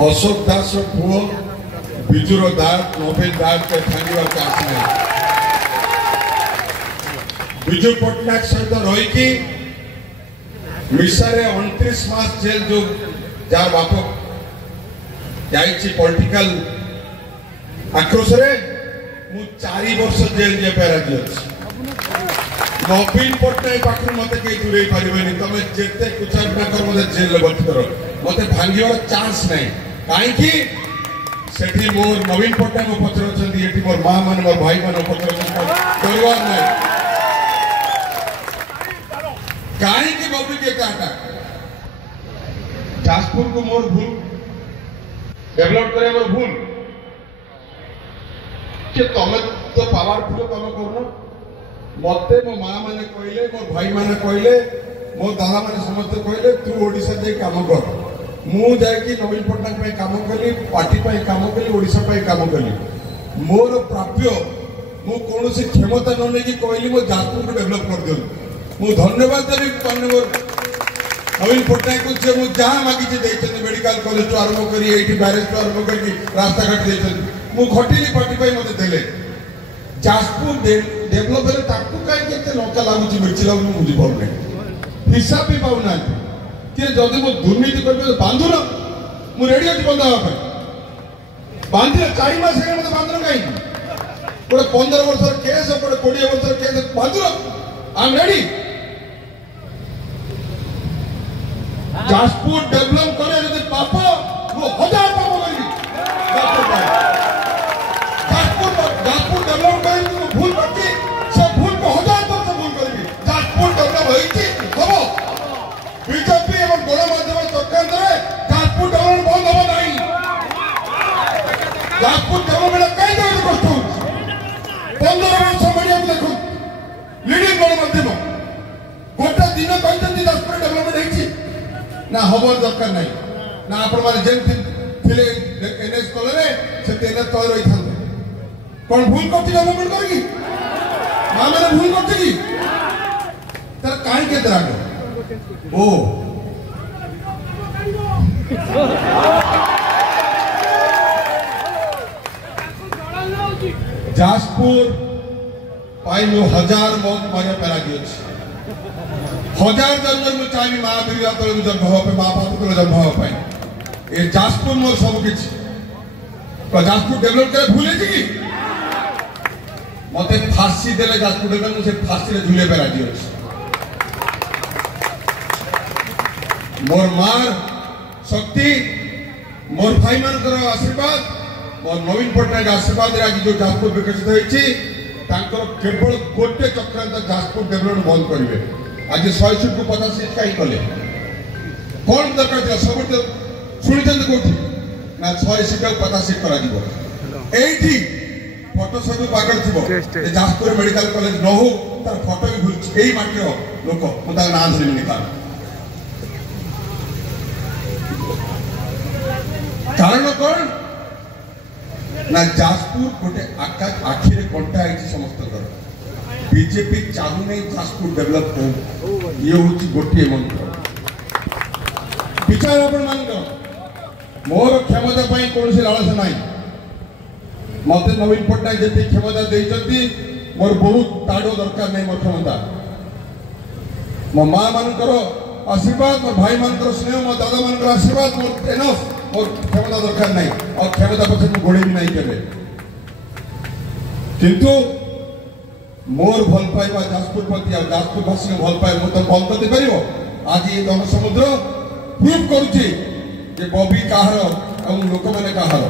अशोक दास पुओ विजुर दाग नोबेल दाग के भांगा चान्स नहीं। विजु पट्टनायक सहित रही मिसारे 29 मास जेल जो जा बाप पॉलिटिकल आक्रोश रे मु 4 वर्ष जेल जे राजी अच्छी। नवीन पट्टनायक पाखु मत कई दूरे पारे तुम जिते कुचार कर मत जेल भर्ती कर मत भांगार चान्स नहीं कहीं मोर नवीन पट्टनायक पचर अच्छा मोर माँ मान मोर भाई मान पचर डरवार नहीं कहीं बबी के कहता जाजपुर को मोर भूल डेवलप करे मोर भूल कि तुम तो पावरफुल तुम करना मत मो माँ मैंने कहले मोर भाई मैंने कहले मो दादा मैंने समस्त कहले तू ओडिशा जाई काम कर मु जाकि नवीन पट्टनायक काम कली पार्टी काम कली ओडिशा काम कली मोर प्राप्य मु कौन क्षमता न नहीं कहली मो जाजपुर को डेवलप कर दियो मु धन्यवाद देवी मोर नवीन पट्टनायक को जहाँ मागी मेडिकल कॉलेज तो आरंभ कर बैरेज तो आरंभ कर रास्ता घाट मु खटिली पार्टी मत देले जाजपुर डेभलप हेले ताकू कहीं लंका लगुच मिर्ची लगुच बुझी पाऊना हिसाब भी पाऊना कि जदि मो दुर्नीति कर बांधुन मु रेडी अच्छी बंधा बांधे 4 मास मत बांधुन कहीं गोटे 15 वर्ष केस गोटे 20 वर्ष केस बांधुन I am ready Jajpur develop करे जदि पाप मु 1000 पाप करी जाजपुर डेभलप करे भूल करती से भूल को 1000 वर्ष भूल करी जाजपुर डेभलप होइछि हम बीजेपी एवं गणमाध्यम चक्रांत जाजपुर डेभलप बंद हम नहीं जाजपुर डेभलपमेंट कहीं कष्ट हो 15 वर्ष मीडिया को देखो लीडिंग गणमाध्यम गोटे दिन कहते जाजपुर डेभलपमेंट होइछि ना हबर दरकार नहीं ना आपण माने जेन थिले एनएस कलरे से एनएस तल रही था कौन भूल करती डेवलपमेंट करेगी मां मैंने भूल करती की तर काहे के तरह ओ जाजपुर पाई मु 1000 मौत मारे पैरा गयो 1000 जन्म में चाहिए माँ बिरला तले जन्म हो पे माँ बाप तले जन्म हो पाए ये जाजपुर मोर सब किछ तो जाजपुर डेवलप करे भूले जी मते फांसी देले जाजपुर डेवलप मुझे फांसी रे झूले पे राजी अछि मोर मार शक्ति मोर भाई मानकर आशीर्वाद मोर नवीन पट्टनायक आशीर्वाद रे आज जो जाजपुर विकसित होइछि तांकर केवल गोटे चक्रांत जाजपुर डेवलप बंद करिवे आज 100 सीट को 50 सीट कहीं कले कौन दरकार था सब शुणी कौटी ना 100 सीट 50 सीट करा फोटो सब पागल थी जाजपुर मेडिकल कॉलेज न हो तार फोटो भी भूल यही माटर लोक मुझे ना धरनी कारण कौन ना जाजपुर गोटे आखिरे कंटा है समस्त बीजेपी चाहू नहीं जाजपुर डेवलप हो ये हूँ गोटे मंत्र विचार आपण मान मोर क्षमता कौन से लालस ना मत नवीन पट्टनायक जी क्षमता देती मोर बहुत ताड़ दरकार नहीं मोर क्षमता मो माँ मानकर आशीर्वाद मोर भाई मानकर स्नेह मो दादा मानकर आशीर्वाद मोर एनफ मोर क्षमता दरकार नहीं और क्षमता पछे मु गोड़े भी नहीं केबे किंतु मोर भल पाइबा जाजपुर प्रति जाजपुर वासी भल पाए मत बंद कर पार आज ये जनसमुद्र प्रूफ करुचे बबी कहार लोक मैंने कहार।